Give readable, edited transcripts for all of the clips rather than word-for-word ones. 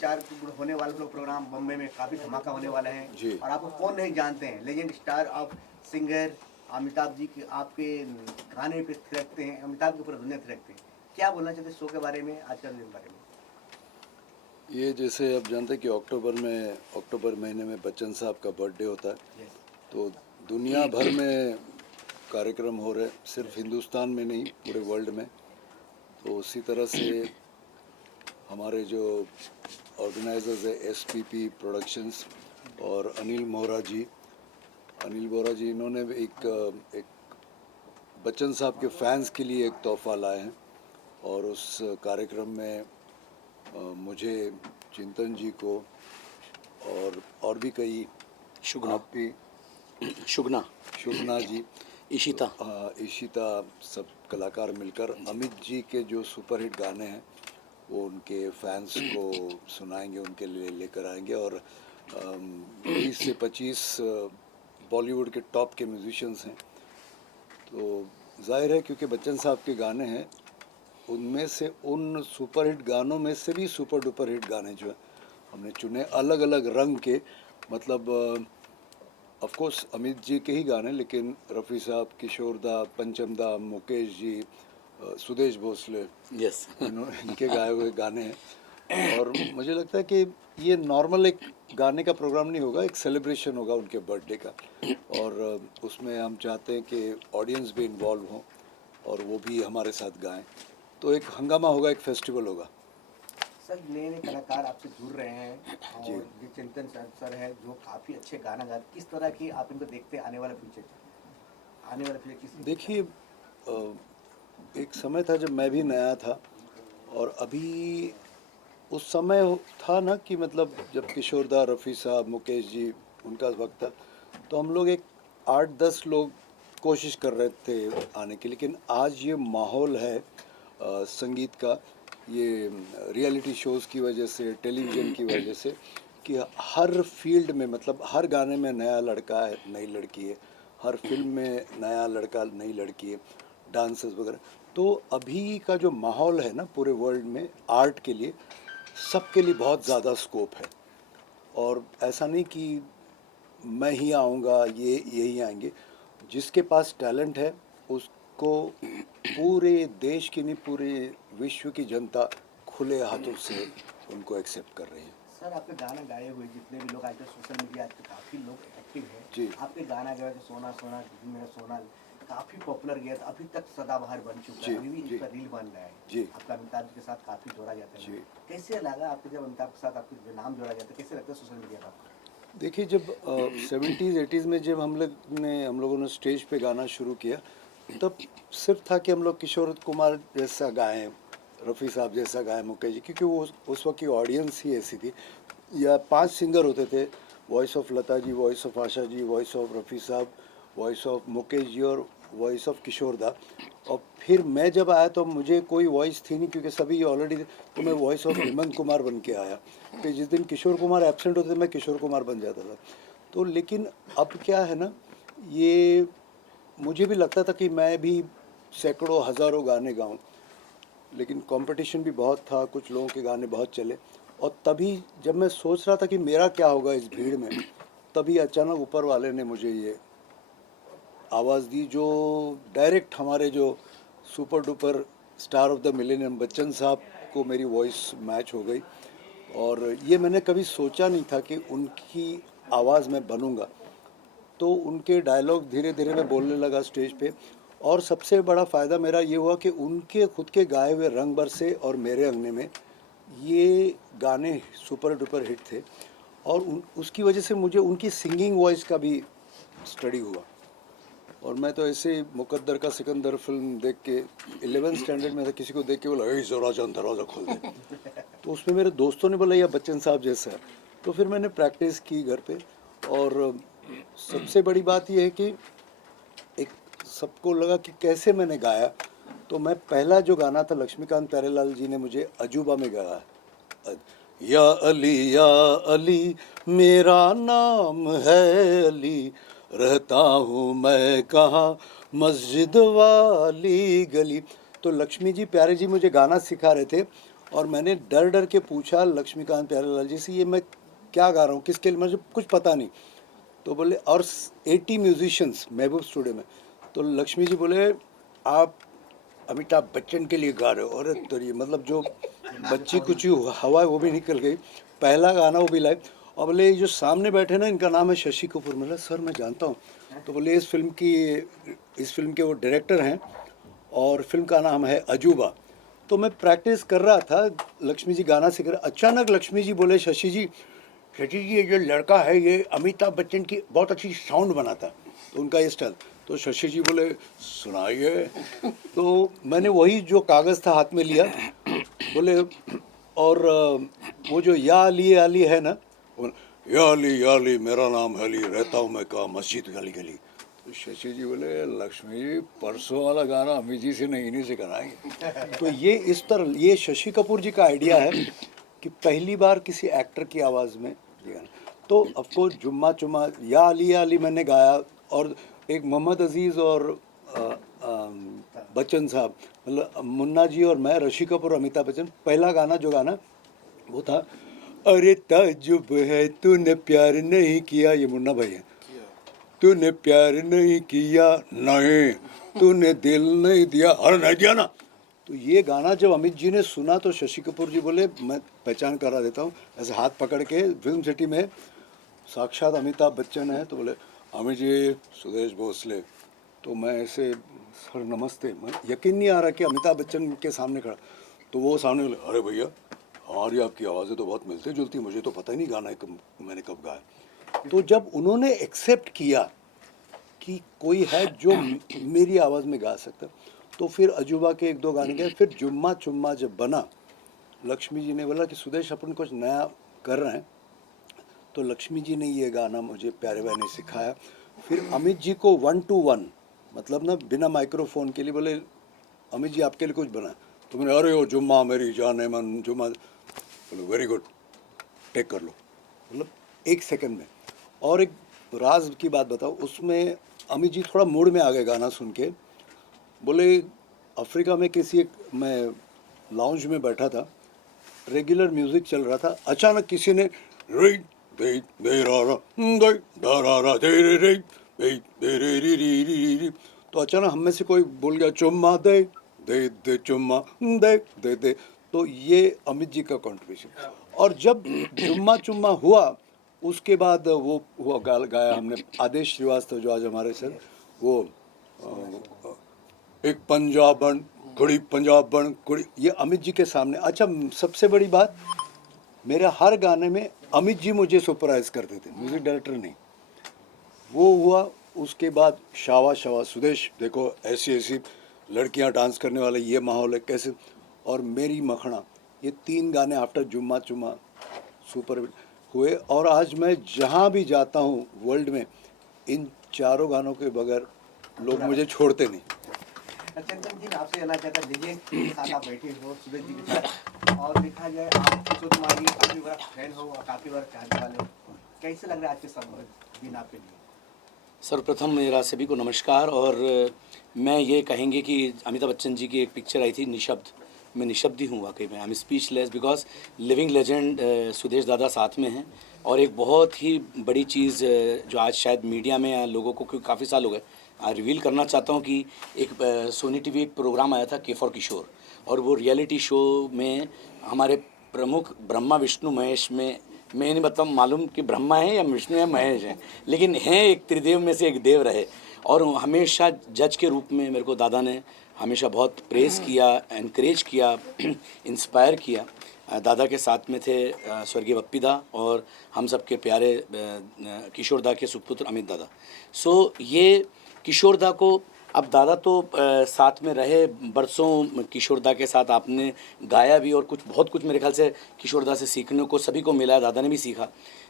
Star होने वाला programme Bombay में काफ़ी धमाका होने वाला है जी। और आपको कौन नहीं जानते हैं, legend star of singer Amitabh ji के आपके गाने पे थिरकते हैं, अमिताभ के ऊपर दुनिया थिरकते हैं। क्या बोलना चाहते हैं शो के बारे में, आज के दिन बारे में? ये जैसे आप जानते हैं कि अक्टूबर महीने में बच्चन साहब का बर्थडे होता है, यस, तो दुनिया भर में कार्यक्रम हो रहे, सिर्फ हिंदुस्तान में नहीं पूरे वर्ल्ड में। तो उसी तरह से हमारे जो ऑर्गेनाइजर्स है एसपीपी प्रोडक्शंस और अनिल बोरा जी इन्होंने भी एक बच्चन साहब के फैंस के लिए एक तोहफा लाए हैं और उस कार्यक्रम में मुझे, चिंतन जी को और भी कई शुगना जी, इशिता सब कलाकार मिलकर अमित जी के जो सुपरहिट गाने हैं वो उनके फैंस को सुनाएंगे, उनके लिए लेकर आएंगे। और 20 से 25 बॉलीवुड के टॉप के म्यूजिशियंस हैं। तो जाहिर है क्योंकि बच्चन साहब के गाने हैं, उनमें से उन सुपरहिट गानों में से भी सुपर डुपर हिट गाने जो है हमने चुने अलग अलग रंग के, मतलब ऑफ कोर्स अमित जी के ही गाने, लेकिन रफ़ी साहब, किशोर दा, पंचम दा, मुकेश जी, सुदेश भोसले, यस इनके गाए हुए गाने हैं। और मुझे लगता है कि ये नॉर्मल एक गाने का प्रोग्राम नहीं होगा, एक सेलिब्रेशन होगा उनके बर्थडे का। और उसमें हम चाहते हैं कि ऑडियंस भी इन्वॉल्व हो और वो भी हमारे साथ गाएं, तो एक हंगामा होगा, एक फेस्टिवल होगा। सर नए नए कलाकार आपसे जुड़ रहे हैं जी। और ये चिंतन सर है जो काफ़ी अच्छे गाना गाते, किस तरह की आप इनको देखते हैं आने वाले फ्यूचर किस? देखिए, एक समय था जब मैं भी नया था और अभी उस समय था ना कि मतलब जब किशोर दा, रफ़ी साहब, मुकेश जी उनका वक्त था, तो हम लोग एक 8-10 लोग कोशिश कर रहे थे आने की। लेकिन आज ये माहौल है संगीत का, ये रियलिटी शोज़ की वजह से, टेलीविज़न की वजह से, कि हर फील्ड में, मतलब हर गाने में नया लड़का है, नई लड़की है, हर फिल्म में नया लड़का, नई लड़की है, डांसर्स वगैरह। तो अभी का जो माहौल है ना पूरे वर्ल्ड में आर्ट के लिए, सबके लिए बहुत ज़्यादा स्कोप है। और ऐसा नहीं कि मैं ही आऊँगा, ये यही आएंगे। जिसके पास टैलेंट है उसको पूरे देश की नहीं, पूरे विश्व की जनता खुले हाथों से उनको एक्सेप्ट कर रही है। सर आपके गाना गाए हुए जितने भी लोग आजकल सोशल मीडिया पे काफ़ी लोग एक्टिव हैं जी। आपके गाना गाए तो सोना सोना मेरा सोना काफ़ी पॉपुलर गया था, अभी तक सदाबहार बन चुका जी, है, अभी भी जी। इसका रील बन रहा है जी। आपका अमिताभ जी के साथ काफ़ी जोड़ा जाता है। जी। कैसे लगा आपको जब अमिताभ के साथ आपके नाम जोड़ा जाता है, कैसे लगता है सोशल मीडिया का? देखिए, जब 70s 80s में जब हम लोगों ने स्टेज पे गाना शुरू किया, तब सिर्फ था कि हम लोग किशोर कुमार जैसा गाएं, रफ़ी साहब जैसा गाएं, मुकेश जी, क्योंकि वो उस वक्त की ऑडियंस ही ऐसी थी। या 5 सिंगर होते थे, voice of Lata ji, voice of Asha ji, voice of Rafi Sahab, voice of Mukesh ji और वॉइस ऑफ किशोर दा। और फिर मैं जब आया तो मुझे कोई वॉइस थी नहीं, क्योंकि सभी ऑलरेडी, तो मैं वॉइस ऑफ हेमंत कुमार बन के आया। फिर जिस दिन किशोर कुमार एब्सेंट होते थे मैं किशोर कुमार बन जाता था। तो लेकिन अब क्या है ना, ये मुझे भी लगता था कि मैं भी सैकड़ों हज़ारों गाने गाऊं, लेकिन कंपटीशन भी बहुत था, कुछ लोगों के गाने बहुत चले। और तभी जब मैं सोच रहा था कि मेरा क्या होगा इस भीड़ में, तभी अचानक ऊपर वाले ने मुझे ये आवाज़ दी, जो डायरेक्ट हमारे जो super duper star of the millennium Bachchan साहब को मेरी वॉइस मैच हो गई। और ये मैंने कभी सोचा नहीं था कि उनकी आवाज़ में बनूंगा। तो उनके डायलॉग धीरे धीरे मैं बोलने लगा स्टेज पे। और सबसे बड़ा फ़ायदा मेरा ये हुआ कि उनके खुद के गाए हुए रंग बरसे और मेरे अंगने में, ये गाने सुपर डुपर हिट थे। और उसकी वजह से मुझे उनकी सिंगिंग वॉइस का भी स्टडी हुआ। और मैं तो ऐसे ही मुकद्दर का सिकंदर फिल्म देख के 11th स्टैंडर्ड में था, किसी को देख के बोला, ए ज़रा जान दरवाज़ा खोल दे। तो उसमें मेरे दोस्तों ने बोला, यह बच्चन साहब जैसा है। तो फिर मैंने प्रैक्टिस की घर पे। और सबसे बड़ी बात यह है कि एक सबको लगा कि कैसे मैंने गाया। तो मैं पहला जो गाना था, लक्ष्मीकांत प्यारेलाल जी ने मुझे अजूबा में गाया, या अली मेरा नाम है अली, रहता हूँ मैं कहाँ मस्जिद वाली गली। तो लक्ष्मी जी प्यारे जी मुझे गाना सिखा रहे थे और मैंने डर डर के पूछा लक्ष्मीकांत प्यारेलाल जी से, ये मैं क्या गा रहा हूँ, किसके लिए, मुझे कुछ पता नहीं। तो बोले, और 80 म्यूजिशियंस महबूब स्टूडियो में। तो लक्ष्मी जी बोले, आप अमिताभ बच्चन के लिए गा रहे हो। और तो ये मतलब जो बच्ची कुछ हवा है वो भी निकल गई, पहला गाना वो भी लाइव। और बोले, ये जो सामने बैठे ना, इनका नाम है शशि कपूर। मतलब सर मैं जानता हूँ। तो बोले, इस फिल्म के वो डायरेक्टर हैं और फिल्म का नाम है अजूबा। तो मैं प्रैक्टिस कर रहा था, लक्ष्मी जी गाना सीख रहे, अचानक लक्ष्मी जी बोले, शशि जी ये जो लड़का है ये अमिताभ बच्चन की बहुत अच्छी साउंड बनाता है, तो उनका ये स्टाइल। तो शशि जी बोले, सुनाइए। तो मैंने वही जो कागज़ था हाथ में लिया, बोले, और वो जो या अली है ना, या अली मेरा नाम है अली, रहता हूँ मैं कहाँ मस्जिद गली गली। तो शशि जी बोले, लक्ष्मी जी परसों वाला गाना अमित जी से नहीं, इन्हीं से कराएंगे। तो ये इस तरह, ये शशि कपूर जी का आइडिया है कि पहली बार किसी एक्टर की आवाज़ में ये गाना। तो ऑफकोर्स जुम्मा चुम्मा या अली मैंने गाया, और एक मोहम्मद अजीज़ और बच्चन साहब, मतलब मुन्ना जी और मैं, ऋषि कपूर, अमिताभ बच्चन, पहला गाना जो गाना वो था, अरे ताजुब है तूने प्यार नहीं किया, ये मुन्ना भाई है, तूने प्यार नहीं किया, नहीं तूने दिल नहीं दिया, अरे नहीं दिया ना। तो ये गाना जब अमित जी ने सुना तो शशि कपूर जी बोले, मैं पहचान करा देता हूँ, ऐसे हाथ पकड़ के, फिल्म सिटी में साक्षात अमिताभ बच्चन है। तो बोले, अमित जी सुदेश भोसले। तो मैं ऐसे, सर नमस्ते, मैं यकीन नहीं आ रहा कि अमिताभ बच्चन के सामने खड़ा। तो वो सामने बोले, अरे भैया हमारी आपकी आवाज़ें तो बहुत मिलती जुलती, मुझे तो पता ही नहीं गाना मैंने कब गाया। तो जब उन्होंने एक्सेप्ट किया कि कोई है जो मेरी आवाज़ में गा सकता, तो फिर अजूबा के 1-2 गाने गए। फिर जुम्मा चुम्मा जब बना, लक्ष्मी जी ने बोला कि सुदेश अपन कुछ नया कर रहे हैं, तो लक्ष्मी जी ने ये गाना मुझे प्यारे भाई ने सिखाया। फिर अमित जी को 1 to 1, मतलब ना बिना माइक्रोफोन के लिए, बोले, अमित जी आपके लिए कुछ बना। तो मैंने, अरे ओ जुम्मा मेरी जान मन जुम्मा, बोले वेरी गुड, टेक कर लो, मतलब 1 सेकंड में। और एक राज की बात बताओ, उसमें अमित जी थोड़ा मूड में आ गए गाना सुन के। बोले, अफ्रीका में मैं लाउंज में बैठा था, रेगुलर म्यूजिक चल रहा था, अचानक किसी ने रे दे दे रा रा दे दा रा रा दे रे रे दे दे रे री री री री। तो अचानक हम में से कोई बोल गया, चुम्मा दे दे दे चुम्मा दे दे दे। तो ये अमित जी का कंट्रीब्यूशन। और जब जुम्मा चुम्मा हुआ, उसके बाद वो हुआ गाया हमने, आदेश श्रीवास्तव जो आज हमारे सर, वो एक पंजाबन कुड़ी, पंजाबन कुड़ी, ये अमित जी के सामने। अच्छा, सबसे बड़ी बात, मेरे हर गाने में अमित जी मुझे सुपरवाइज करते थे, म्यूजिक डायरेक्टर नहीं। वो हुआ, उसके बाद शावा शावा, सुदेश देखो ऐसी ऐसी लड़कियां डांस करने वाले, ये माहौल है कैसे, और मेरी मखना, ये 3 गाने आफ्टर जुम्मा चुम्मा सुपर हुए। और आज मैं जहाँ भी जाता हूँ वर्ल्ड में, इन 4 गानों के बगैर लोग मुझे छोड़ते नहीं। चंदन जी, मैं आपसे जानना चाहता, लेजेंड के साथ आप बैठे हो सुरेश जी के साथ, और देखा जाए आप किशोर कुमार जी काफ़ी बड़ा फैन हो और काफ़ी बड़ा चाहने वाले हो, कैसे लग रहा है आज के समय दिन आपके लिए? सर्वप्रथम मेरा सभी को नमस्कार। और मैं ये कहेंगे कि अमिताभ बच्चन जी की एक पिक्चर आई थी निशब्द, मैं निशब्द ही हूँ वाकई में, I am speechless, because living legend Sudesh दादा साथ में हैं। और एक बहुत ही बड़ी चीज़ जो आज शायद मीडिया में या लोगों को, क्योंकि काफ़ी साल हो गए, रिवील करना चाहता हूँ कि एक सोनी टीवी एक प्रोग्राम आया था के फॉर किशोर, और वो रियलिटी शो में हमारे प्रमुख ब्रह्मा विष्णु महेश में, मैं नहीं बताऊँ मालूम कि ब्रह्मा है या विष्णु या महेश हैं, लेकिन हैं एक त्रिदेव में से एक देव रहे। और हमेशा जज के रूप में मेरे को दादा ने हमेशा बहुत प्रेस किया, एनकरेज किया, इंस्पायर किया। दादा के साथ में थे स्वर्गीय बप्पी दा और हम सब के प्यारे किशोर दा के सुपुत्र अमित दादा। सो ये किशोर दा को, अब दादा तो साथ में रहे बरसों, किशोर दा के साथ आपने गाया भी, और कुछ बहुत कुछ मेरे ख्याल से किशोर दा से सीखने को सभी को मिला है, दादा ने भी सीखा।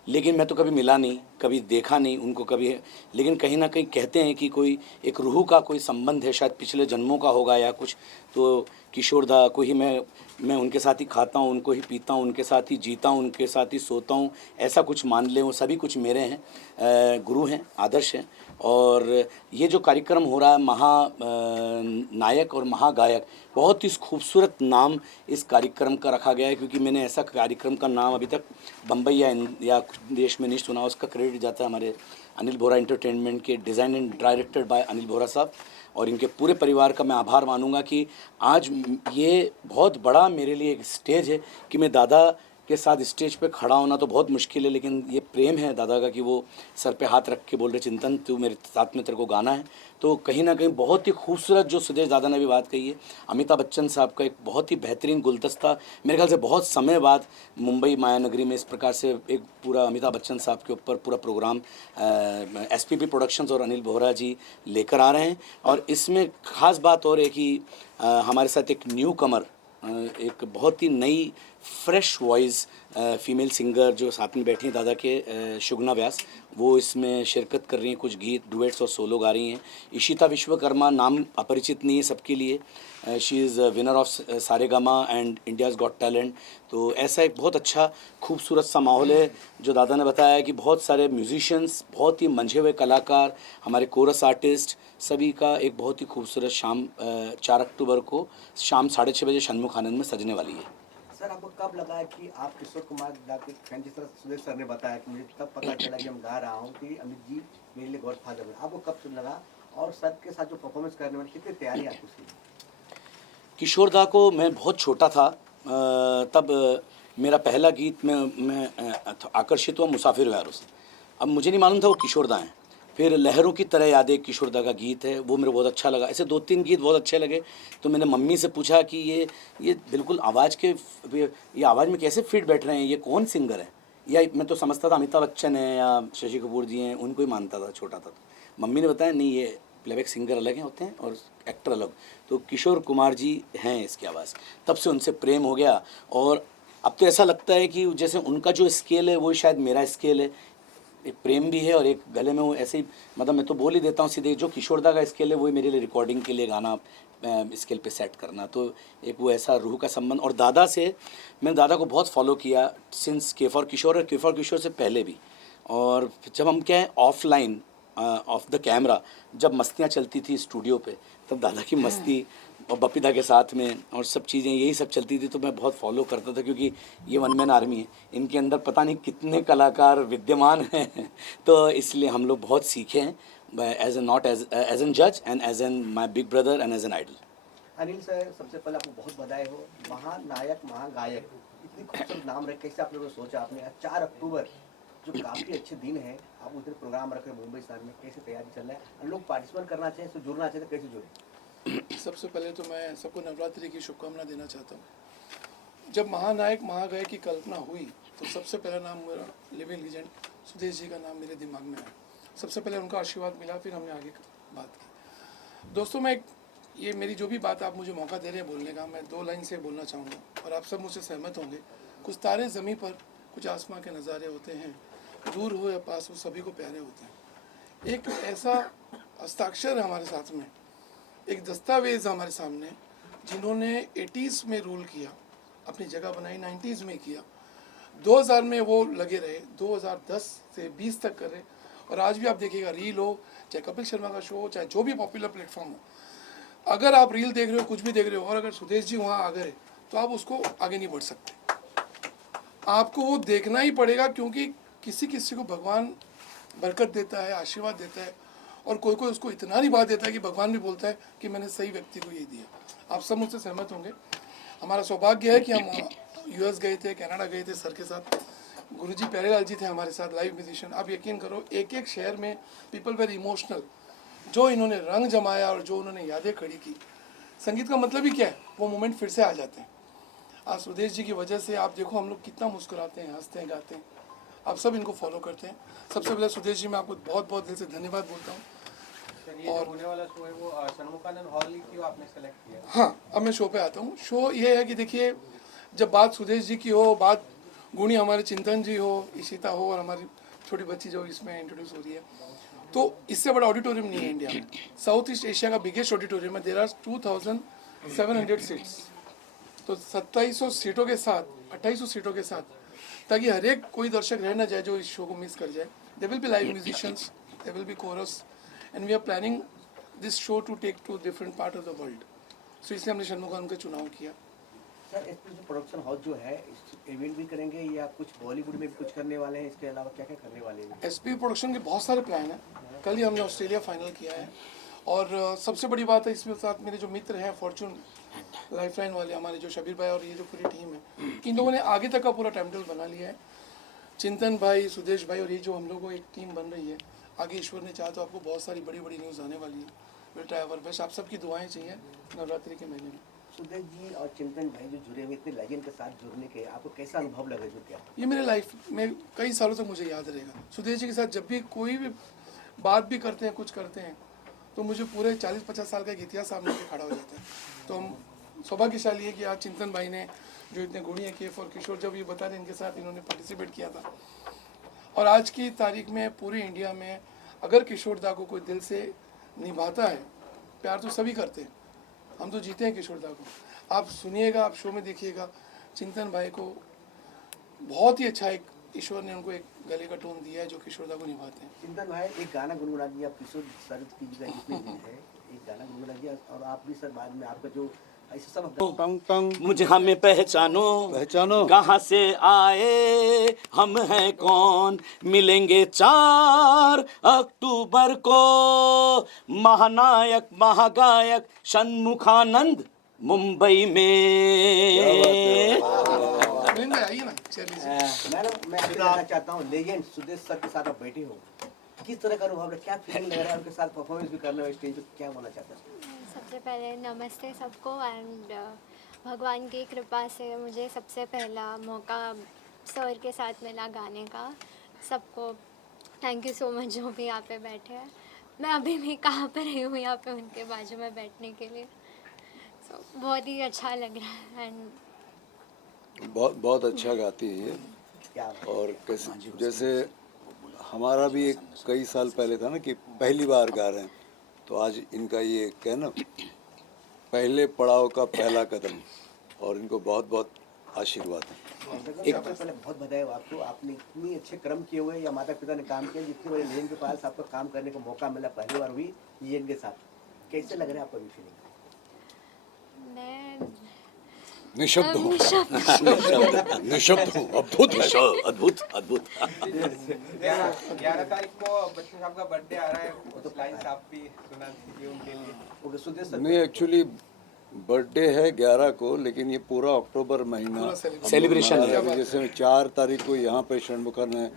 लेकिन मैं तो कभी मिला नहीं, कभी देखा नहीं उनको कभी, लेकिन कहीं ना कहीं कहते हैं कि कोई एक रूह का कोई संबंध है, शायद पिछले जन्मों का होगा या कुछ। तो किशोर दा को ही मैं उनके साथ ही खाता हूँ, उनको ही पीता हूँ, उनके साथ ही जीता हूँ, उनके साथ ही सोता हूँ, ऐसा कुछ मान लें। वो सभी कुछ मेरे हैं, गुरु हैं, आदर्श हैं। और ये जो कार्यक्रम हो रहा है नायक और महागायक, बहुत ही खूबसूरत नाम इस कार्यक्रम का रखा गया है, क्योंकि मैंने ऐसा कार्यक्रम का नाम अभी तक बम्बई या कुछ देश में नहीं सुना। उसका क्रेडिट जाता है हमारे अनिल बोरा एंटरटेनमेंट के, design and directed by Anil Bora साहब। और इनके पूरे परिवार का मैं आभार मानूंगा कि आज ये बहुत बड़ा मेरे लिए एक स्टेज है कि मैं दादा के साथ स्टेज पे खड़ा होना तो बहुत मुश्किल है, लेकिन ये प्रेम है दादा का कि वो सर पे हाथ रख के बोल रहे चिंतन तू मेरे साथ में तेरे को गाना है। तो कहीं ना कहीं बहुत ही खूबसूरत जो सुदेश दादा ने भी बात कही है, अमिताभ बच्चन साहब का एक बहुत ही बेहतरीन गुलदस्ता, मेरे ख्याल से बहुत समय बाद मुंबई मायानगरी में इस प्रकार से एक पूरा अमिताभ बच्चन साहब के ऊपर पूरा प्रोग्राम SPP प्रोडक्शंस और अनिल बोहरा जी लेकर आ रहे हैं। और इसमें ख़ास बात और है कि हमारे साथ एक न्यू कमर, एक बहुत ही नई फ्रेश वॉइस फीमेल सिंगर जो साथ में बैठी हैं दादा के, शुगना व्यास, वो इसमें शिरकत कर रही हैं, कुछ गीत डुएट्स और सोलो गा रही हैं। इशिता विश्वकर्मा नाम अपरिचित नहीं है सबके लिए, she is winner of Saregama and India's got talent. तो ऐसा एक बहुत अच्छा खूबसूरत सा माहौल है। जो दादा ने बताया कि बहुत सारे म्यूजिशियंस, बहुत ही मंझे हुए कलाकार, हमारे कोरस आर्टिस्ट, सभी का एक बहुत ही खूबसूरत शाम 4 अक्टूबर को शाम 6:30 बजे षणमुख आनंद में सजने वाली है। सर आपको कब लगा कि आप किशोर कुमार दा के फैन, जिस तरह सुदेश सर ने बताया कि मुझे तब पता चला कि हम गा रहा हूँ कि अमित जी मेरे लिए गॉडफादर है, आपको कब से लगा? और सर के साथ जो परफॉर्मेंस करने में कितनी तैयारी आपको थी? किशोर दा को मैं बहुत छोटा था, तब मेरा पहला गीत मैं आकर्षित हुआ मुसाफिर यारों से। अब मुझे नहीं मालूम था वो किशोर दा हैं। फिर लहरों की तरह यादें किशोर दा का गीत है, वो मेरे बहुत अच्छा लगा। ऐसे 2-3 गीत बहुत अच्छे लगे, तो मैंने मम्मी से पूछा कि ये बिल्कुल आवाज़ के, ये आवाज़ में कैसे फिट बैठ रहे हैं, ये कौन सिंगर है? या मैं तो समझता था अमिताभ बच्चन है या शशि कपूर जी हैं, उनको ही मानता था, छोटा था तो। मम्मी ने बताया नहीं, ये प्लेबैक सिंगर अलग हैं होते हैं और एक्टर अलग। तो किशोर कुमार जी हैं इसकी आवाज़। तब से उनसे प्रेम हो गया। और अब तो ऐसा लगता है कि जैसे उनका जो स्केल है वो शायद मेरा स्केल है, एक प्रेम भी है और एक गले में वो ऐसे ही, मतलब मैं तो बोल ही देता हूँ सीधे, जो किशोर दा का स्केल है वही मेरे लिए रिकॉर्डिंग के लिए गाना स्केल पे सेट करना। तो एक वो ऐसा रूह का संबंध। और दादा से मैंने दादा को बहुत फॉलो किया सिंस के फॉर किशोर, और के फॉर किशोर से पहले भी। और जब हम क्या है ऑफलाइन ऑफ द कैमरा जब मस्तियाँ चलती थी स्टूडियो पे, तब दादा की मस्ती और बपीदा के साथ में और सब चीज़ें यही सब चलती थी, तो मैं बहुत फॉलो करता था, क्योंकि ये वन मैन आर्मी है, इनके अंदर पता नहीं कितने कलाकार विद्यमान हैं। तो इसलिए हम लोग बहुत सीखे हैं as an not as an जज and as an my big brother and as an idol. Anil sir, सबसे पहले आपको बहुत बधाई हो, महानायक महागायक, इतनी खूबसूरत नाम रख कैसे आप लोगों ने सोचा? आपने 4 अक्टूबर जो काफ़ी अच्छे दिन है, आप उस दिन प्रोग्राम रख रहे हैं मुंबई शहर में, कैसे तैयारी चल रहा है? और लोग पार्टिसिपेट करना चाहिए, तो जुड़ना चाहिए, तो कैसे जुड़े? सबसे पहले तो मैं सबको नवरात्रि की शुभकामना देना चाहता हूँ। जब महानायक महागायक की कल्पना हुई तो सबसे पहला नाम मेरा लिविंग लीजेंड सुदेश जी का नाम मेरे दिमाग में आया। सबसे पहले उनका आशीर्वाद मिला, फिर हमने आगे बात की। दोस्तों, मैं ये मेरी जो भी बात आप मुझे मौका दे रहे हैं बोलने का, मैं 2 लाइन से बोलना चाहूँगा और आप सब मुझसे सहमत होंगे। कुछ तारे ज़मीं पर, कुछ आसमां के नज़ारे होते हैं, दूर हो या पास हो सभी को प्यारे होते हैं। एक ऐसा हस्ताक्षर है हमारे साथ में, एक दस्तावेज हमारे सामने, जिन्होंने 80s में रूल किया, अपनी जगह बनाई, 90s में किया, 2000 में वो लगे रहे, 2010 से 20 तक कर रहे। और आज भी आप देखिएगा, रील हो चाहे कपिल शर्मा का शो हो, चाहे जो भी पॉपुलर प्लेटफॉर्म हो, अगर आप रील देख रहे हो, कुछ भी देख रहे हो, और अगर सुदेश जी वहाँ आ गए तो आप उसको आगे नहीं बढ़ सकते। आपको वो देखना ही पड़ेगा, क्योंकि किसी किसी को भगवान बरकत देता है, आशीर्वाद देता है, और कोई कोई उसको इतना निभा देता है कि भगवान भी बोलता है कि मैंने सही व्यक्ति को ये दिया। आप सब मुझसे सहमत होंगे। हमारा सौभाग्य है कि हम US गए थे, कनाडा गए थे सर के साथ। गुरुजी प्यारेलाल जी थे हमारे साथ, लाइव म्यूजिशियन। आप यकीन करो, एक एक शहर में पीपल वेरी इमोशनल। जो इन्होंने रंग जमाया और जो उन्होंने यादें खड़ी की, संगीत का मतलब ही क्या है, वो मोमेंट फिर से आ जाते हैं। आज सुदेश जी की वजह से आप देखो हम लोग कितना मुस्कुराते हैं, हंसते हैं, गाते हैं। आप सब इनको फॉलो करते हैं। सबसे पहले सुदेश जी, मैं आपको बहुत बहुत दिल से धन्यवाद बोलता हूँ। और होने वाला शो है वो षणमुखानंद हॉल क्यों आपने सेलेक्ट किया? हाँ, अब मैं शो पे आता हूँ। शो ये है कि देखिए, जब बात सुदेश जी की हो, बात गुणी हमारे चिंतन जी हो, इशिता हो, और हमारी छोटी बच्ची जो इसमें इंट्रोड्यूस हो रही है, तो इससे बड़ा ऑडिटोरियम नहीं है इंडिया में। साउथ ईस्ट एशिया का बिगेस्ट ऑडिटोरियम है। देयर आर 700 सीट्स, तो 2700 सीटों के साथ 2800 सीटों के साथ, ताकि हर एक कोई दर्शक रह ना जाए जो इस शो को मिस कर जाए. There will be live musicians, there will be chorus, and we are planning this show to take to different part of the world. So इसलिए हमने षणमुखानंद का चुनाव किया. सर इसमें जो प्रोडक्शन हाउस जो है इवेंट भी करेंगे या कुछ बॉलीवुड में भी कुछ करने वाले हैं, इसके अलावा क्या क्या करने वाले हैं? एसपी प्रोडक्शन के बहुत सारे प्लान हैं. कल ही हमने ऑस्ट्रेलिया फाइनल किया है, और सबसे बड़ी बात है इसमें साथ मेरे जो मित्र हैं फॉर्चून लाइफलाइन वाले, हमारे जो शबीर भाई और ये जो पूरी टीम है, इन लोगों ने आगे तक का पूरा टाइम टेबल बना लिया है. चिंतन भाई, सुदेश भाई और ये जो हम लोगों एक टीम बन रही है, आगे ईश्वर ने चाहा तो आपको बहुत सारी बड़ी बड़ी न्यूज़ आने वाली है. Will try our best. आप सबकी दुआएं चाहिए नवरात्रि के महीने में. सुदेश जी और चिंतन भाई जो जुड़े हुए इतने लेजेंड के साथ जुड़ने के आपको कैसा अनुभव लगा जुड़ क्या? ये मेरे लाइफ में कई सालों तक मुझे याद रहेगा. सुदेश जी के साथ जब भी कोई भी बात भी करते हैं, कुछ करते हैं, तो मुझे पूरे 40-50 साल का एक इतिहास सामने के खड़ा हो जाता है. तो हम सौभाग्यशाली है कि आज चिंतन भाई ने जो इतने गुणी है केफ और किशोर, जब ये बता रहे इनके साथ इन्होंने पार्टिसिपेट किया था, और आज की तारीख में पूरे इंडिया में अगर किशोर दा को कोई दिल से निभाता है, प्यार तो सभी करते हैं, हम तो जीते हैं किशोर दा को. आप सुनिएगा, आप शो में देखिएगा, चिंतन भाई को बहुत ही अच्छा एक ईश्वर ने उनको एक गले का टोन दिया है जो किशोरदा को निभाते हैं. चिंतन भाई एक गाना गुनगुना दिया, आप किशोर सर की जगह जितने भी है एक गाना गुनगुना दिया, और आप भी सर बाद में आपका जो ऐसे सब टंग टंग मुझे हमें पहचानो, पहचानो कहाँ से आए, हम हैं कौन, मिलेंगे 4 अक्टूबर को, महानायक महागायक षणमुखानंद मुंबई में. वृंदा आइए ना, चलिए. मैडम मैं आपसे जानना चाहता हूँ, लेजेंड सुदेश सर के साथ आप बैठे हो, किस तरह का अनुभव है, क्या फीलिंग लग रहा है उनके साथ परफॉर्मेंस भी करना है स्टेज पे, क्या बोलना चाहते हैं? सबसे पहले नमस्ते सबको. एंड भगवान की कृपा से मुझे सबसे पहला मौका सर के साथ मिला गाने का. सबको थैंक यू सो मच जो भी यहाँ पे बैठे हैं. मैं अभी भी कहाँ पर रही हूँ यहाँ पे उनके बाजू में बैठने के लिए. सो बहुत ही अच्छा लग रहा है. एंड बहुत अच्छा गाती है ये. क्या और कैसे जैसे हमारा भी एक कई साल पहले था ना कि पहली बार गा रहे हैं, तो आज इनका ये कहना पहले पड़ाव का पहला कदम, और इनको बहुत बहुत आशीर्वाद. सबसे पहले बहुत बधाई हो आपको, आपने इतनी अच्छे कर्म किए हुए या माता पिता ने काम किया, जितने बड़े लेजेंड के पास आपको काम करने का मौका मिला पहली बार हुई लेजेंड के साथ, कैसे लग रहा है आपको अभी फीलिंग? मैं निशब्द हूँ, निशब्द निशब्द हूँ, अद्भुत है. अद्भुत अद्भुत. 11 तारीख को बच्चन साहब का बर्थडे आ रहा है, कुछ लाइन्स आप भी सुना दीजिए उनके लिए. ओके सुदेश सर नहीं, एक्चुअली बर्थडे है 11 को, लेकिन ये पूरा अक्टूबर महीना सेलिब्रेशन है. अभी जैसे मैं 4 तारीख को यहाँ पे षणमुखन है,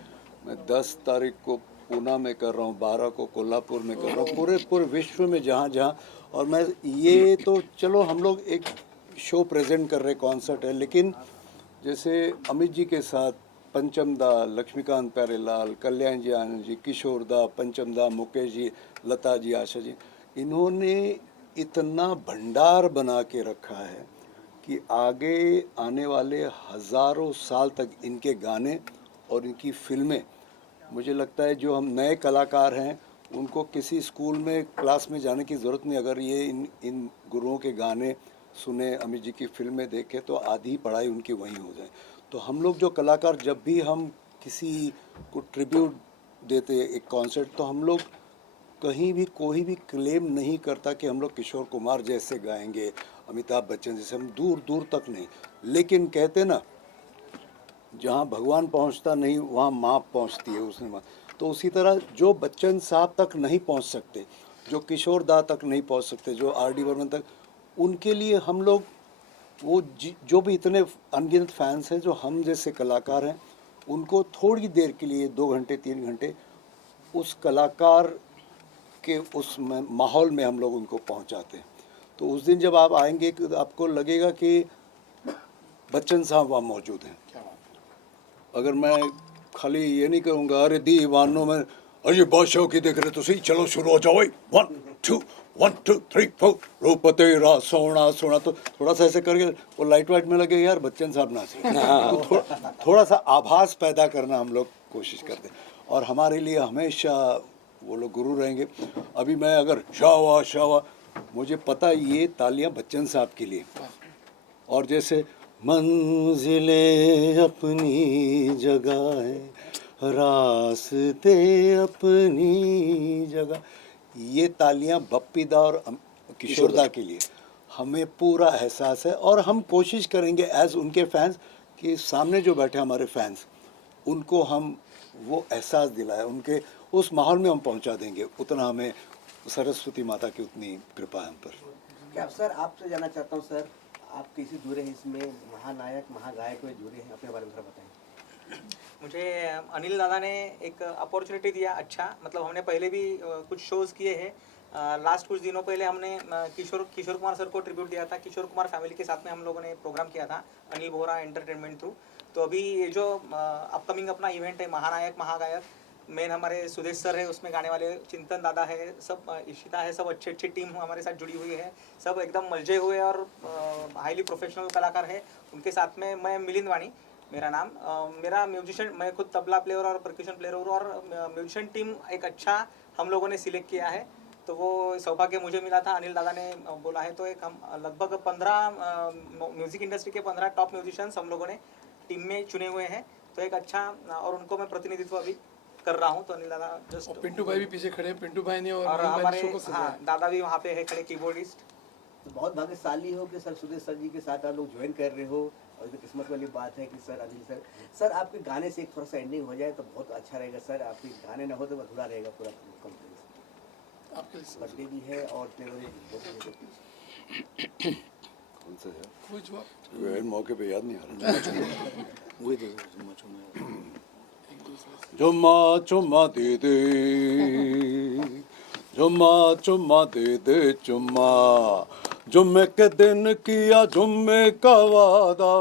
मैं 10 तारीख को पूना में कर रहा हूँ, 12 को कोल्हापुर में कर रहा हूँ, पूरे विश्व में जहाँ जहाँ. और मैं ये तो चलो हम लोग एक शो प्रेजेंट कर रहे, कॉन्सर्ट है, लेकिन जैसे अमित जी के साथ पंचम दा, लक्ष्मीकांत प्यारेलाल, कल्याण जी, आनंद जी, किशोर दा, पंचम दा, मुकेश जी, लता जी, आशा जी, इन्होंने इतना भंडार बना के रखा है कि आगे आने वाले हज़ारों साल तक इनके गाने और इनकी फिल्में, मुझे लगता है जो हम नए कलाकार हैं उनको किसी स्कूल में क्लास में जाने की ज़रूरत नहीं. अगर ये इन गुरुओं के गाने सुने, अमित जी की फिल्में देखें, तो आधी पढ़ाई उनकी वहीं हो जाए. तो हम लोग जो कलाकार जब भी हम किसी को ट्रिब्यूट देते एक कॉन्सर्ट, तो हम लोग कहीं भी कोई भी क्लेम नहीं करता कि हम लोग किशोर कुमार जैसे गाएंगे, अमिताभ बच्चन जैसे, हम दूर दूर तक नहीं. लेकिन कहते ना, जहाँ भगवान पहुँचता नहीं वहाँ माँ पहुँचती है उसने माँ. तो उसी तरह जो बच्चन साहब तक नहीं पहुँच सकते, जो किशोर दा तक नहीं पहुँच सकते, जो आर.डी. बर्मन तक, उनके लिए हम लोग वो जो भी इतने अनगिनत फैंस हैं, जो हम जैसे कलाकार हैं, उनको थोड़ी देर के लिए 2 घंटे 3 घंटे उस कलाकार के उस माहौल में हम लोग उनको पहुंचाते हैं. तो उस दिन जब आप आएंगे तो आपको लगेगा कि बच्चन साहब वहाँ मौजूद हैं. अगर मैं खाली ये नहीं कहूँगा अरे दीवानों में अरे बादशाह की देख रहे तो सही, चलो शुरू हो जाओ, 1 2 1 2 3 4 रूप तेरा सोना सोना, तो थोड़ा सा ऐसे करके वो लाइट वाइट में लगे यार बच्चन साहब नाच रहे हैं. तो थोड़ा सा आभास पैदा करना हम लोग कोशिश करते हैं, और हमारे लिए हमेशा वो लोग गुरु रहेंगे. अभी मैं अगर शावा शावा मुझे पता ये तालियां बच्चन साहब के लिए, और जैसे मंजिलें अपनी जगह है, रास्ते अपनी जगह, ये तालियां बप्पीदा और किशोरदा के लिए हमें पूरा एहसास है। और हम कोशिश करेंगे एज उनके फैंस कि सामने जो बैठे हमारे फैंस, उनको हम वो एहसास दिलाए, उनके उस माहौल में हम पहुंचा देंगे। उतना हमें सरस्वती माता की उतनी कृपा है हम पर। क्या सर आपसे जानना चाहता हूँ सर, आप कैसे जुड़े हैं इसमें, महानायक महागायक में जुड़े हैं, अपने बारे में थोड़ा बताएं। मुझे अनिल दादा ने एक अपॉर्चुनिटी दिया। अच्छा मतलब हमने पहले भी कुछ शोज़ किए हैं। लास्ट कुछ दिनों पहले हमने किशोर कुमार सर को ट्रिब्यूट दिया था। किशोर कुमार फैमिली के साथ में हम लोगों ने प्रोग्राम किया था अनिल बोहरा एंटरटेनमेंट थ्रू। तो अभी ये जो अपकमिंग अपना इवेंट है महानायक महागायक, मेन हमारे सुदेश सर है, उसमें गाने वाले चिंतन दादा है, सब इशिता है, सब अच्छी अच्छी टीम हमारे साथ जुड़ी हुई है, सब एकदम मलजे हुए और हाईली प्रोफेशनल कलाकार है। उनके साथ में मैं मिलिंद वाणी मेरा नाम, मेरा म्यूजिशियन, मैं खुद तबला प्लेयर और परक्यूशन प्लेयर हूँ, और म्यूजिशियन टीम एक अच्छा हम लोगों ने सिलेक्ट किया है। तो वो सौभाग्य मुझे मिला था, अनिल दादा ने बोला है। तो एक हम लगभग 15 म्यूज़िक इंडस्ट्री के 15 टॉप म्यूजिशियंस हम लोगों ने टीम में चुने हुए हैं। तो एक अच्छा, और उनको मैं प्रतिनिधित्व अभी कर रहा हूँ। तो अनिल दादा जस्ट, और पिंटू भाई भी पीछे खड़े हैं, पिंटू भाई ने और और अनिल भाई ने हमारे शो को सजाया। दादा भी वहाँ पे है खड़े, कीबोर्डिस्ट। तो बहुत भाग्यशाली हो कि सर सुदेश सर जी के साथ आप लोग ज्वाइन कर रहे हो, और ये किस्मत वाली बात है कि सर अनिल सर आपके गाने से एक थोड़ा सा एंडिंग हो जाए तो बहुत अच्छा रहेगा सर। आपके गाने ना हो तो अधूरा रहेगा पूरा कंप्लीट। आपके लिए बर्थडे भी है और कौन सा है? कोई जवाब वो मौके पे याद नहीं आ रहा। वही तो चुम्मा चुम्मा। चुम्मा चुम्मा दे दे, चुम्मा चुम्मा दे दे चुम्मा, जुम्मे के दिन किया जुम्मे का वादा,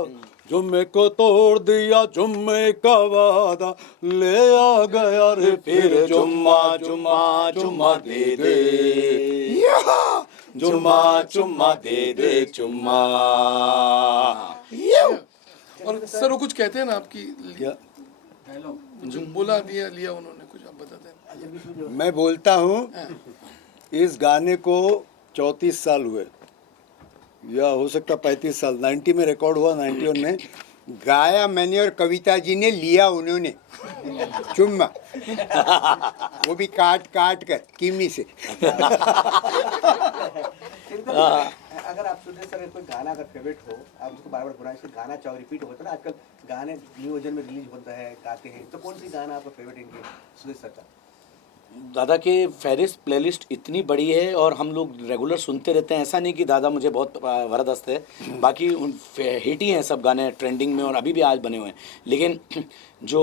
जुम्मे को तोड़ दिया जुम्मे का वादा, ले आ गया रे फिर जुम्मा जुम्मा जुम्मा दे दे, जुम्मा चुम्मा दे दे चुम्मा। और सर वो कुछ कहते हैं ना आपकी, क्या जो बोला दिया लिया उन्होंने, कुछ आप बताते हैं। मैं बोलता हूँ, इस गाने को 34 साल हुए, या हो सकता 35 साल। 90 में रिकॉर्ड हुआ, 91 में गाया मैंने और कविता जी ने, लिया उन्होंने चुम्मा, वो भी काट काट कर कीमी से। अगर आप सुदेश सर कोई गाना अगर फेवरेट हो, आप उसको बार बार गुना गाना चाहो, रिपीट होता है ना आजकल गाने न्यू वर्जन में रिलीज होता है, गाते हैं, तो कौन सी गाना आपका फेवरेट है इनके सुदेश सर का? दादा के फेरिस्ट प्लेलिस्ट इतनी बड़ी है और हम लोग रेगुलर सुनते रहते हैं। ऐसा नहीं कि दादा मुझे बहुत वरदस्त है, बाकी उन हिट ही हैं सब गाने, ट्रेंडिंग में और अभी भी आज बने हुए हैं। लेकिन जो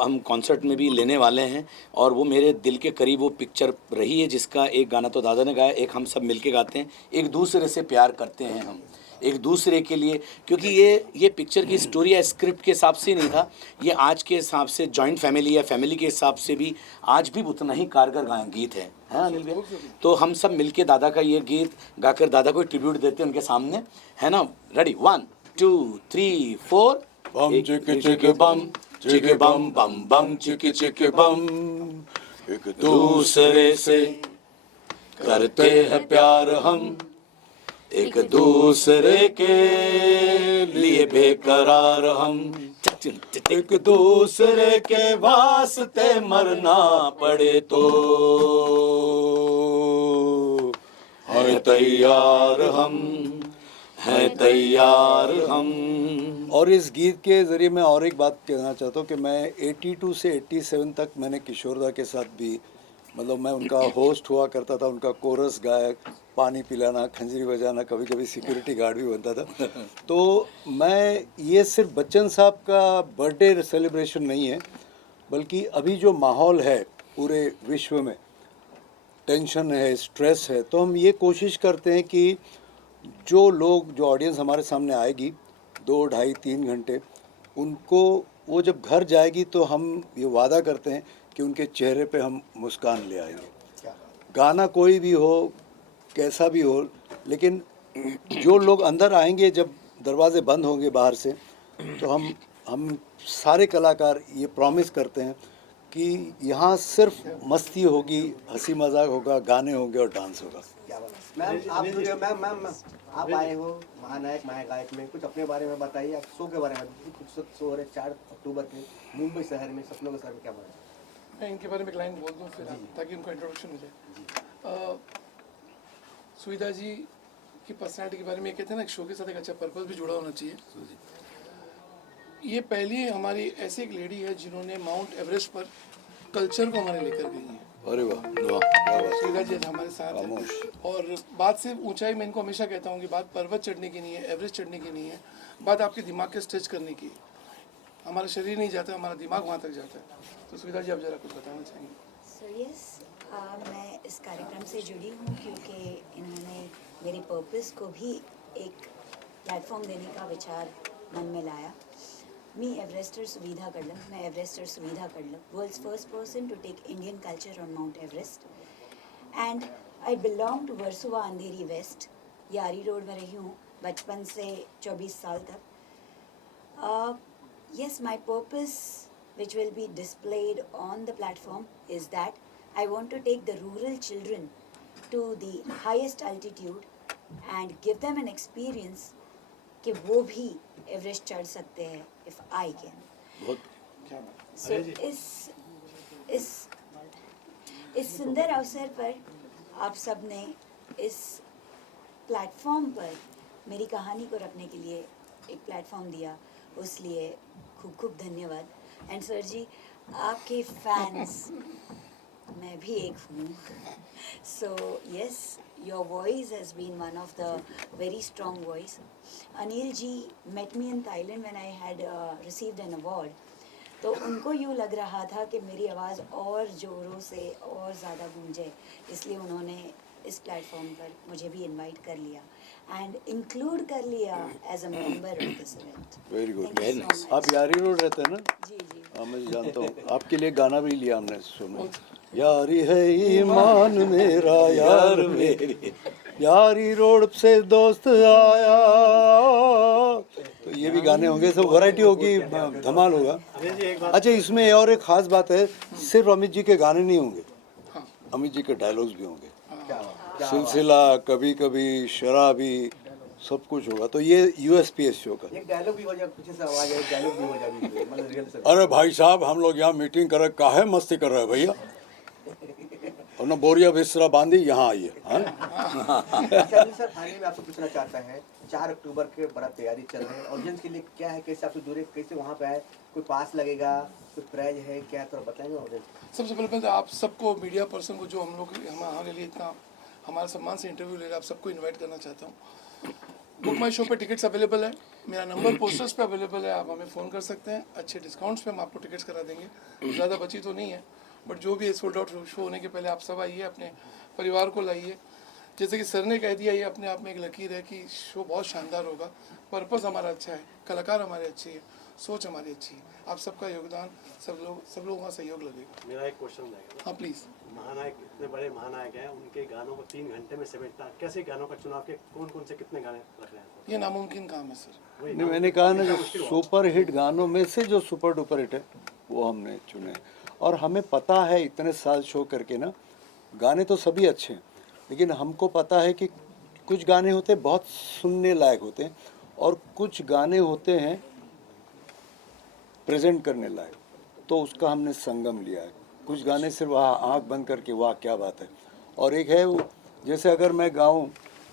हम कॉन्सर्ट में भी लेने वाले हैं और वो मेरे दिल के करीब वो पिक्चर रही है, जिसका एक गाना तो दादा ने गाया, एक हम सब मिलके गाते हैं। एक दूसरे से प्यार करते हैं हम, एक दूसरे के लिए, क्योंकि ये पिक्चर की स्टोरी या स्क्रिप्ट के हिसाब से नहीं था, ये आज के हिसाब से जॉइंट फैमिली या फैमिली के हिसाब से भी आज भी उतना ही कारगर गीत है अनिल भैया। तो हम सब मिलके दादा का ये गीत गाकर दादा को ट्रिब्यूट देते हैं उनके सामने, है ना। रेडी 1 2 3 4। बम चिक चिक बम चिक बम बम बम चिक चिक बम, एक दूसरे से करते हैं प्यार हम, एक दूसरे के लिए बेकरार हम, एक दूसरे के वास्ते मरना पड़े तो है तैयार हम, है तैयार हम। और इस गीत के ज़रिए मैं और एक बात कहना चाहता हूँ कि मैं 82 से 87 तक मैंने किशोरदा के साथ भी, मतलब मैं उनका होस्ट हुआ करता था, उनका कोरस गायक, पानी पिलाना, खंजरी बजाना, कभी कभी सिक्योरिटी गार्ड भी बनता था। तो मैं, ये सिर्फ बच्चन साहब का बर्थडे सेलिब्रेशन नहीं है, बल्कि अभी जो माहौल है पूरे विश्व में, टेंशन है, स्ट्रेस है, तो हम ये कोशिश करते हैं कि जो लोग, जो ऑडियंस हमारे सामने आएगी 2 ढाई 3 घंटे, उनको वो जब घर जाएगी तो हम ये वादा करते हैं कि उनके चेहरे पे हम मुस्कान ले आएंगे। गाना कोई भी हो, कैसा भी हो, लेकिन जो लोग अंदर आएंगे, जब दरवाजे बंद होंगे बाहर से, तो हम सारे कलाकार ये प्रॉमिस करते हैं कि यहाँ सिर्फ मस्ती होगी, हंसी मजाक होगा, गाने होंगे और डांस होगा। क्या बात मैम, आप मैम आप आए हो महानायक महागायक में, कुछ अपने बारे में बताइए, आप शो के बारे में। कुछ शो हो रहे 4 अक्टूबर के मुंबई शहर में, सपनों के शहर में, क्या बात मैं इनके बारे में एक लाइन बोल दूँ फिर ताकि उनका इंट्रोडक्शन हो जाए। सुविधा जी की पर्सनैलिटी के बारे में ये कहते हैं ना, एक शो के साथ एक अच्छा पर्पस भी जुड़ा होना चाहिए। ये पहली हमारी ऐसी एक लेडी है जिन्होंने माउंट एवरेस्ट पर कल्चर को हमारे लेकर गई हैं। अरे वाह वाह क्या बात। सुविधा जी हमारे साथ खामोश। है। और बात से ऊंचाई मैं इनको हमेशा कहता हूँ कि बात पर्वत चढ़ने की नहीं है, एवरेस्ट चढ़ने की नहीं है, बात आपके दिमाग के स्ट्रेच करने की है। हमारा शरीर नहीं जाता, हमारा दिमाग वहाँ तक जाता है। तो सुविधा जी आप जरा कुछ बताना चाहेंगे? सो यस, मैं इस कार्यक्रम से जुड़ी हूँ क्योंकि इन्होंने मेरे पर्पस को भी एक प्लेटफॉर्म देने का विचार मन में लाया। मी एवरेस्टर सुविधा कड़लम, मैं Everester Suvidha Kadlam, world's first person to take Indian culture on Mount Everest, and I belong to Versova Andheri West. Yari Road में रही हूँ बचपन से 24 साल तक। Yes, my purpose, which will be displayed on the platform, is that I want to take the rural children to the highest altitude and give them an experience कि वो भी एवरेस्ट चढ़ सकते हैं if I can. क्या बात। So इस सुंदर अवसर पर आप सब ने इस प्लेटफॉर्म पर मेरी कहानी को रखने के लिए एक प्लेटफॉर्म दिया, उसलिए खूब खूब धन्यवाद। एंड सर जी, आपके फैंस मैं भी एक हूँ। So yes, your voice has been one of the very strong voice. Anil ji met me in Thailand when I had received an award, तो उनको यूँ लग रहा था कि मेरी आवाज़ और ज़ोरों से और ज़्यादा गूंजे, इसलिए उन्होंने इस प्लेटफॉर्म पर मुझे भी इनवाइट कर लिया एंड इंक्लूड कर लिया as a member of this event. Very good. Thank you so much. आप यारी रोड रहते हैं ना? जी जी। हाँ मैं जानता हूँ। आपके लिए गाना भी लिया हमने शो में। यारी है ईमान मेरा यार मेरी, यारी रोड से दोस्त आया। तो ये भी गाने होंगे, सब वैरायटी होगी, धमाल होगा। अच्छा, इसमें और एक खास बात है, सिर्फ अमित जी के गाने नहीं होंगे, अमित जी के डायलॉग्स भी होंगे। सिलसिला, कभी कभी, शराबी, सब कुछ होगा। तो ये यूएसपी शो का। एक डायलॉग भी हो जाए, पीछे से आवाज है, डायलॉग भी हो जाए, मतलब रियल से। अरे भाई साहब, हम लोग यहाँ मीटिंग कर रहे, काहे मस्ती कर रहे हैं भैया? और ना बोरिया बिस्तरा बांधी, यहाँ आइए। अच्छा अनिल सर, फाइनली मैं आपसे पूछना चाहता है, 4 अक्टूबर के बड़ा तैयारी चल रही है, ऑडियंस के लिए क्या है, कैसे आपसे जुड़े, कैसे वहाँ पे आए, कोई पास लगेगा, कोई प्राइज है, क्या थोड़ा बताएंगे ऑडियंस? सबसे पहले तो आप सबको, मीडिया पर्सन को, जो हम लोग हमारे लिए इतना हमारे सम्मान से इंटरव्यू ले रहे हैं, आप सबको इनवाइट करना चाहता हूँ। बुक माई शो पे टिकट्स अवेलेबल है, मेरा नंबर पोस्टर्स पे अवेलेबल है, आप हमें फ़ोन कर सकते हैं। अच्छे डिस्काउंट्स पे हम आपको टिकट्स करा देंगे। ज़्यादा बची तो नहीं है, बट जो भी है सोल्ड आउट शो होने के पहले आप सब आइए, अपने परिवार को लाइए। जैसे कि सर ने कह दिया, ये अपने आप में एक लकीर है कि शो बहुत शानदार होगा। पर्पस हमारा अच्छा है, कलाकार हमारे अच्छे हैं, सोच हमारी अच्छी है। आप सबका योगदान, सब लोगों का सहयोग लगेगा। मेरा एक क्वेश्चन रहेगा। हाँ प्लीज़। महानायक इतने बड़े महानायक हैं, उनके गानों को 3 घंटे में समेटना, कैसे गानों का चुनाव के कौन से कितने गाने रख रहे हैं? ये नामुमकिन काम है सर। नहीं, मैंने कहा ना, जो सुपर हिट गानों में से जो सुपर डुपर हिट है वो हमने चुने। और हमें पता है, इतने साल शो करके ना, गाने तो सभी अच्छे हैं, लेकिन हमको पता है कि कुछ गाने होते हैं बहुत सुनने लायक होते हैं, और कुछ गाने होते हैं प्रेजेंट करने लायक। तो उसका हमने संगम लिया है। कुछ गाने सिर्फ आँख बंद करके वाह क्या बात है, और एक है वो, जैसे अगर मैं गाऊं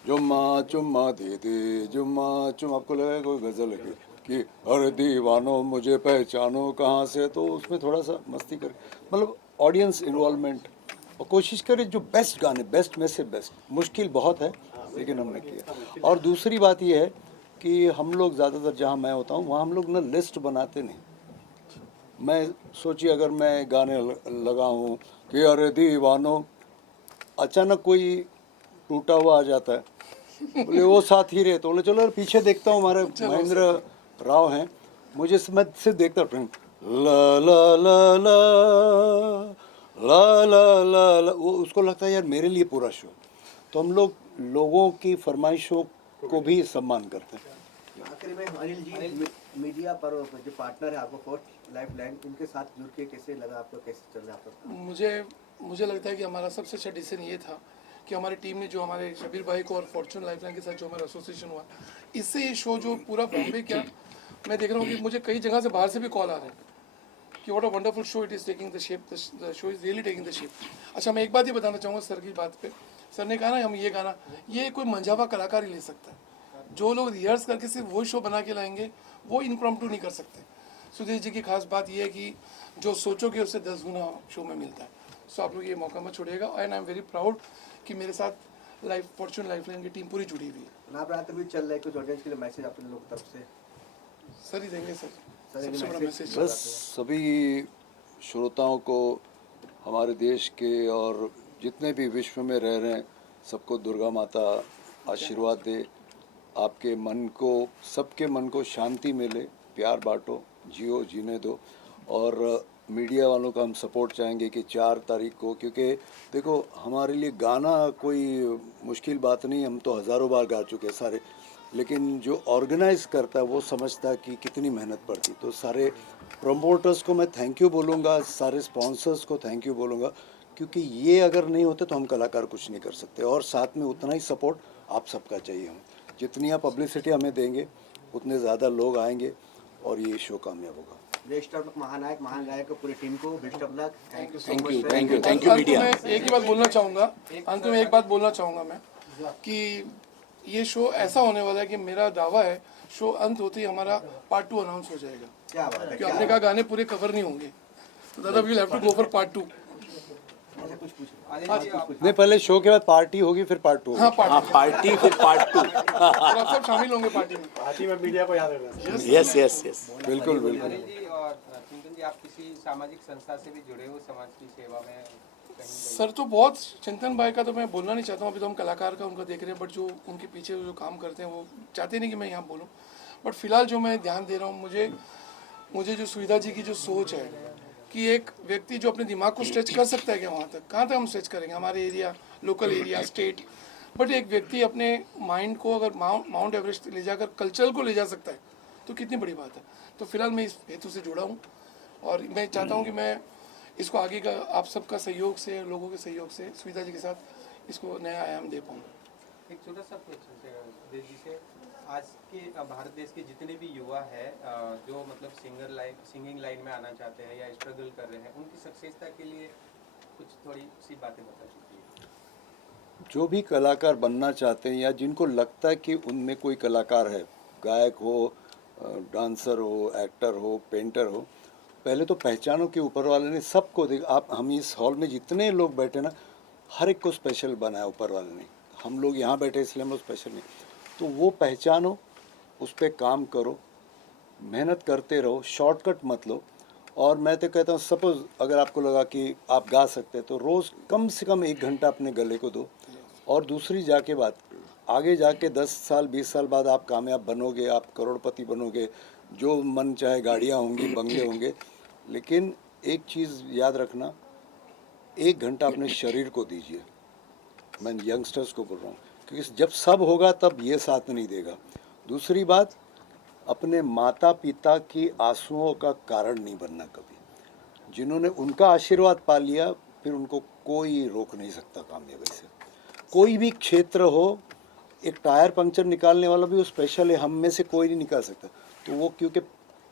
जुम्मा चुम्मा दे दे जुम्मा चुम, आपको लगेगा कोई गज़ल है कि अरे दीवानो मुझे पहचानो कहाँ से, तो उसमें थोड़ा सा मस्ती कर, मतलब ऑडियंस इन्वॉल्वमेंट, और कोशिश करें जो बेस्ट गाने, बेस्ट में से बेस्ट। मुश्किल बहुत है लेकिन हमने किया। और दूसरी बात ये है कि हम लोग ज़्यादातर, जहाँ मैं होता हूँ वहाँ हम लोग ना लिस्ट बनाते नहीं। मैं सोचिए, अगर मैं गाने लगा हूँ कि अरे दीवानो, अचानक कोई टूटा हुआ आ जाता है, बोले वो साथ ही रहे, तो बोले चलो यार पीछे देखता हूँ, हमारे महेंद्र राव हैं, मुझे मैं सिर्फ देखता हूँ ला ला ला ला ला ला ला ला, वो उसको लगता है यार मेरे लिए पूरा शो। तो हम लोग लोगों की फरमाइशों को भी सम्मान करते हैं। आखिर में अनिल जी, मीडिया पर जो पार्टनर है आपको, लाइफ लाइन इनके साथ जुड़ के कैसे लगा आपको, कैसे चल रहा है आपका? मुझे लगता है कि हमारा सबसे अच्छा डिसीजन ये था कि हमारी टीम ने जो हमारे शबीर भाई को और फॉर्चून लाइफलाइन के साथ जो हमारा एसोसिएशन हुआ, इससे ये शो जो पूरा बॉम्बे क्या, मैं देख रहा हूँ कि मुझे कई जगह से बाहर से भी कॉल आ रहे हैं कि what a wonderful show it is taking the shape, the show is really taking the shape. अच्छा, मैं एक बात ये बताना चाहूँगा सर की बात पे। सर ने कहा ना हम ये गाना, ये कोई मंझावा कलाकार ही ले सकता है। जो लोग रिहर्स करके सिर्फ वही शो बना के लाएंगे वो इम्प्रॉम्प्टू नहीं कर सकते। सुदेश जी की खास बात ये है कि जो सोचोगे उससे 10 गुना शो में मिलता है। सो आप लोग ये मौका मत छोड़िएगा, and I am very proud कि मेरे साथ फॉर्चून लाइफलाइन की टीम पूरी जुड़ी हुई है। नवरात्र भी चल रहा है, कुछ ऑडियंस के लिए मैसेज आप लोगों की तरफ से? सर ही देंगे सर, सर, एक सबसे बड़ा मैसेज मैसेज। बस सभी श्रोताओं को हमारे देश के और जितने भी विश्व में रह रहे हैं सबको दुर्गा माता आशीर्वाद दे, आपके मन को, सबके मन को शांति मिले, प्यार बांटो, जियो, जीने दो। और मीडिया वालों का हम सपोर्ट चाहेंगे कि 4 तारीख को, क्योंकि देखो हमारे लिए गाना कोई मुश्किल बात नहीं, हम तो हज़ारों बार गा चुके हैं सारे, लेकिन जो ऑर्गेनाइज करता है वो समझता है कि कितनी मेहनत पड़ती। तो सारे प्रमोटर्स को मैं थैंक यू बोलूँगा, सारे स्पॉन्सर्स को थैंक यू बोलूँगा, क्योंकि ये अगर नहीं होते तो हम कलाकार कुछ नहीं कर सकते। और साथ में उतना ही सपोर्ट आप सबका चाहिए हमें। जितनी आप पब्लिसिटी हमें देंगे उतने ज़्यादा लोग आएंगे और ये शो कामयाब होगा। बेस्ट ऑफ लक महानायक महान गायक को, पूरी टीम को best of luck. Thank you so thank you, much. Thank you, thank you अंत मीडिया। में एक ही बात बोलना चाहूँगा, अंत में एक बात बोलना चाहूँगा मैं कि ये शो ऐसा होने वाला है कि मेरा दावा है शो अंत होते ही हमारा पार्ट 2 अनाउंस हो जाएगा। क्या बात है, कि आपने कहा गाने पूरे कवर नहीं होंगे, तो दादा we will have to go for part 2। अच्छा, कुछ पूछो। नहीं, पहले शो के बाद पार्टी होगी, फिर पार्ट 2 हाँ हाँ, पार्ट पार्टी फिर पार्ट 2। 2 और आप सब शामिल होंगे पार्टी में। पार्टी में मीडिया को याद रखना। Yes yes yes. बिल्कुल बिल्कुल। अनिल जी और चिंतन जी, आप किसी सामाजिक संस्था से भी जुड़े हो, समाज की सेवा में कहीं? सर तो बहुत, चिंतन भाई का तो मैं बोलना नहीं चाहता हूँ, अभी तो हम कलाकार का उनका देख रहे हैं, बट जो उनके पीछे जो काम करते हैं वो चाहते नहीं कि मैं यहाँ बोलूँ। बट फिलहाल जो मैं ध्यान दे रहा हूँ, मुझे जो सुविधा जी की जो सोच है कि एक व्यक्ति जो अपने दिमाग को स्ट्रेच कर सकता है क्या, वहाँ तक कहाँ तक हम स्ट्रेच करेंगे, हमारे area, local area, state, but एक व्यक्ति अपने माइंड को अगर माउंट एवरेस्ट ले जाकर कल्चरल को ले जा सकता है तो कितनी बड़ी बात है। तो फिलहाल मैं इस हेतु से जुड़ा हूँ और मैं चाहता हूँ कि मैं इसको आगे का आप सबका सहयोग से, लोगों के सहयोग से, सुविधा जी के साथ इसको नया आयाम दे पाऊँ। एक छोटा सा क्वेश्चन है सुदेश जी से, आज के भारत देश के जितने भी युवा है जो मतलब सिंगिंग लाइन में आना चाहते हैं या स्ट्रगल कर रहे हैं, उनकी सक्सेसता के लिए कुछ थोड़ी सी बातें बता दीजिए। जो भी कलाकार बनना चाहते हैं या जिनको लगता है कि उनमें कोई कलाकार है, गायक हो, डांसर हो, एक्टर हो, पेंटर हो, पहले तो पहचानो कि ऊपर वाले ने सबको देख। आप, हम इस हॉल में जितने लोग बैठे ना, हर एक को स्पेशल बनाया ऊपर वाले ने। हम लोग यहाँ बैठे इसलिए हम लोग स्पेशल नहीं। तो वो पहचानो, उस पर काम करो, मेहनत करते रहो, शॉर्टकट मत लो। और मैं तो कहता हूँ, सपोज़ अगर आपको लगा कि आप गा सकते हैं तो रोज़ कम से कम 1 घंटा अपने गले को दो। और दूसरी जाके बात, आगे जाके 10 साल 20 साल बाद आप कामयाब बनोगे, आप करोड़पति बनोगे, जो मन चाहे गाड़ियाँ होंगी, बंगले होंगे, लेकिन एक चीज़ याद रखना, 1 घंटा अपने शरीर को दीजिए। मैं यंगस्टर्स को बोल रहा हूँ, क्योंकि जब सब होगा तब ये साथ नहीं देगा। दूसरी बात, अपने माता पिता की आंसुओं का कारण नहीं बनना कभी। जिन्होंने उनका आशीर्वाद पा लिया, फिर उनको कोई रोक नहीं सकता कामयाबी से। कोई भी क्षेत्र हो, एक टायर पंक्चर निकालने वाला भी वो स्पेशल है, हम में से कोई नहीं निकाल सकता। तो वो क्योंकि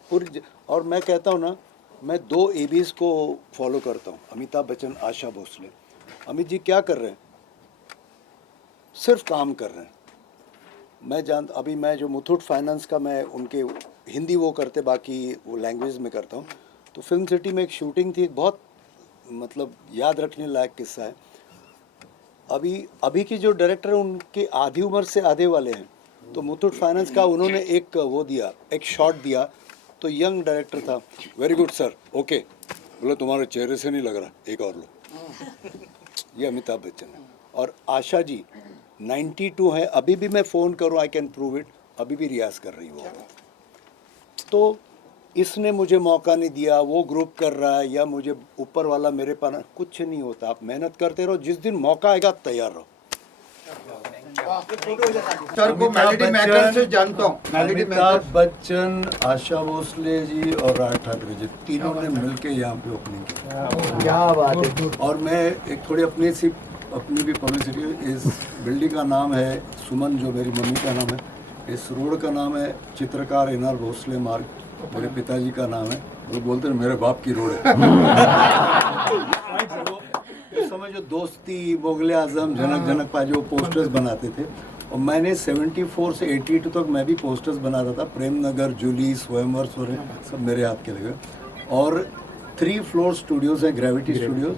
पूरी, और मैं कहता हूँ ना, मैं 2 एबीज को फॉलो करता हूँ, अमिताभ बच्चन, आशा भोसले। अमित जी क्या कर रहे हैं? सिर्फ काम कर रहे हैं। मैं अभी मैं जो मुथूट फाइनेंस का, मैं उनके हिंदी वो करते, बाकी वो लैंग्वेज में करता हूँ। तो फिल्म सिटी में एक शूटिंग थी, बहुत मतलब याद रखने लायक किस्सा है। अभी की जो डायरेक्टर है उनके आधी उम्र से आधे वाले हैं। तो मुथूट फाइनेंस का उन्होंने एक वो दिया, एक शॉट दिया, तो यंग डायरेक्टर था, वेरी गुड सर, ओके, बोला तुम्हारे चेहरे से नहीं लग रहा, एक और लो। ये अमिताभ बच्चन है। और आशा जी 92 है, अभी भी मैं फ़ोन करूँ, आई कैन प्रूव इट, अभी भी रियाज कर रही वो। तो इसने मुझे मौका नहीं दिया, वो ग्रुप कर रहा है, या मुझे ऊपर वाला मेरे पास, कुछ नहीं होता। आप मेहनत करते रहो, जिस दिन मौका आएगा तैयार रहो। सर को मेलोडी मेकर से जानता हूँ, मेलोडी अमिताभ मेकर। बच्चन, आशा भोसले जी और राज ठाकरे जी तीनों ने मिलके यहाँ पे ओपनिंग की। क्या बात है। और मैं एक थोड़ी अपनी भी पब्लिसिटी, इस बिल्डिंग का नाम है सुमन, जो मेरी मम्मी का नाम है। इस रोड का नाम है चित्रकार एनआर भोसले मार्ग, मेरे पिताजी का नाम है। वो बोलते हैं मेरे बाप की रोड है। उस समय जो दोस्ती, मुगल आजम, जनक जनक पाजी वो पोस्टर्स बनाते थे, और मैंने 74 से 82 तक मैं भी पोस्टर्स बनाता था। प्रेम नगर, जूली, स्वयंवर, सब मेरे हाथ के लगे। और 3 फ्लोर स्टूडियोज़ हैं, ग्रेविटी स्टूडियोज।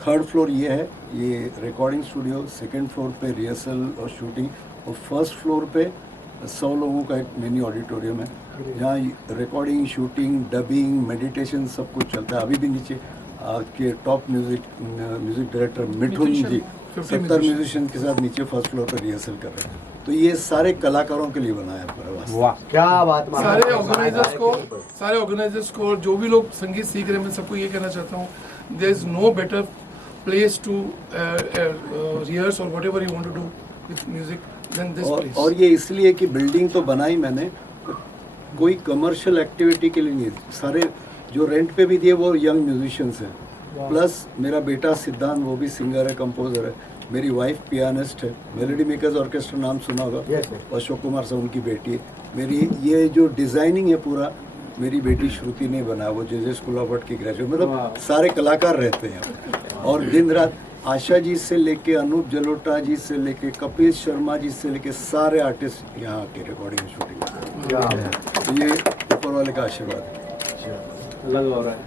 3rd फ्लोर ये है, ये रिकॉर्डिंग स्टूडियो। 2nd फ्लोर पे रिहर्सल और शूटिंग, और 1st फ्लोर पे 100 लोगों का एक मिनी ऑडिटोरियम है, जहाँ रिकॉर्डिंग, शूटिंग, डबिंग, मेडिटेशन सब कुछ चलता है। अभी भी नीचे आपके टॉप म्यूजिक डायरेक्टर मिठुन जी 70 म्यूजिशियन के साथ नीचे 1st फ्लोर पर रिहर्सल कर रहे हैं। तो ये सारे कलाकारों के लिए बनाया है। वाह, क्या बात। सारे ऑर्गेनाइजर्स को और जो भी लोग संगीत सीख रहे हैं, मैं सबको ये कहना चाहता हूँ, there is no better place to rehearse और whatever you want to do with music than this place. और ये इसलिए कि बिल्डिंग तो बनाई मैंने, कोई कमर्शियल एक्टिविटी के लिए नहीं। सारे जो रेंट पे भी दिए वो यंग म्यूजिशियंस हैं। प्लस मेरा बेटा सिद्धांत, वो भी सिंगर है, कंपोजर है। मेरी वाइफ पियानिस्ट है। मेलोडी मेकर्स ऑर्केस्ट्रा नाम सुना होगा, अशोक कुमार साहब उनकी बेटी है। मेरी ये जो डिज़ाइनिंग है पूरा मेरी बेटी श्रुति ने बनाया, वो जे स्कूल ऑफ आर्ट की ग्रेजुएट। मतलब सारे कलाकार रहते हैं। और दिन रात आशा जी से लेके अनूप जलोटा जी से लेके कपिल शर्मा जी से लेके सारे आर्टिस्ट यहाँ के रिकॉर्डिंग शूटिंग। ये ऊपर वाले का आशीर्वाद है। अलग हो रहा है।